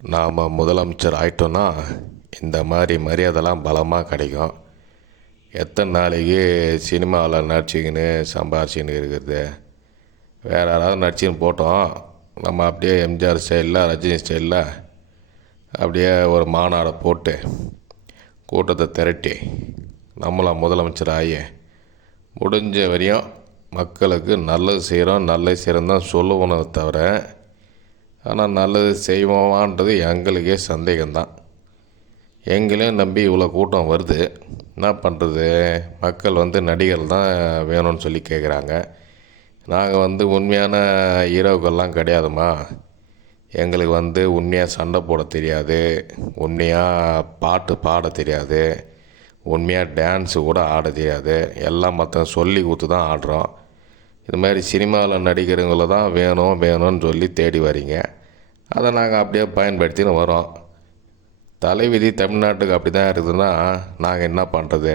நாம் முதலமைச்சர் ஆயிட்டோன்னா இந்த மாதிரி மரியாதைலாம் பலமாக கிடைக்கும். எத்தனை நாளைக்கு சினிமாவில் நடிச்சிக்கின்னு சம்பாரிச்சின்னு இருக்கிறது? வேறு யாராவது நடிச்சின்னு போட்டோம், நம்ம அப்படியே எம்ஜிஆர் ஸ்டைலில் ரஜினி ஸ்டைலில் அப்படியே ஒரு மாநாடை போட்டு கூட்டத்தை திரட்டி நம்மளாம் முதலமைச்சர் ஆகி முடிஞ்ச வரையும் மக்களுக்கு நல்லது செய்கிறோம் தான் சொல்லுவோன்னு தவிர, ஆனால் நல்லது செய்வோமான்றது எங்களுக்கே சந்தேகம்தான். எங்களையும் நம்பி இவ்வளோ கூட்டம் வருது, என்ன பண்ணுறது? மக்கள் நடிகர் தான் வேணும்னு சொல்லி கேட்குறாங்க. நாங்கள் உண்மையான ஹீரோக்கள்லாம் கிடையாதுமா. எங்களுக்கு உண்மையாக சண்டை போட தெரியாது, உண்மையாக பாட்டு பாட தெரியாது, உண்மையாக டான்ஸு கூட ஆட தெரியாது. எல்லாம் மற்ற சொல்லி கொடுத்து தான் ஆடுறோம். இது மாதிரி சினிமாவில் நடிக்கிறவங்கள தான் வேணும்னு சொல்லி தேடி வரீங்க. அதை நாங்கள் அப்படியே பயன்படுத்தின்னு வரோம். தலைவிதி தமிழ்நாட்டுக்கு அப்படி தான் இருக்குதுன்னா நாங்கள் என்ன பண்ணுறது?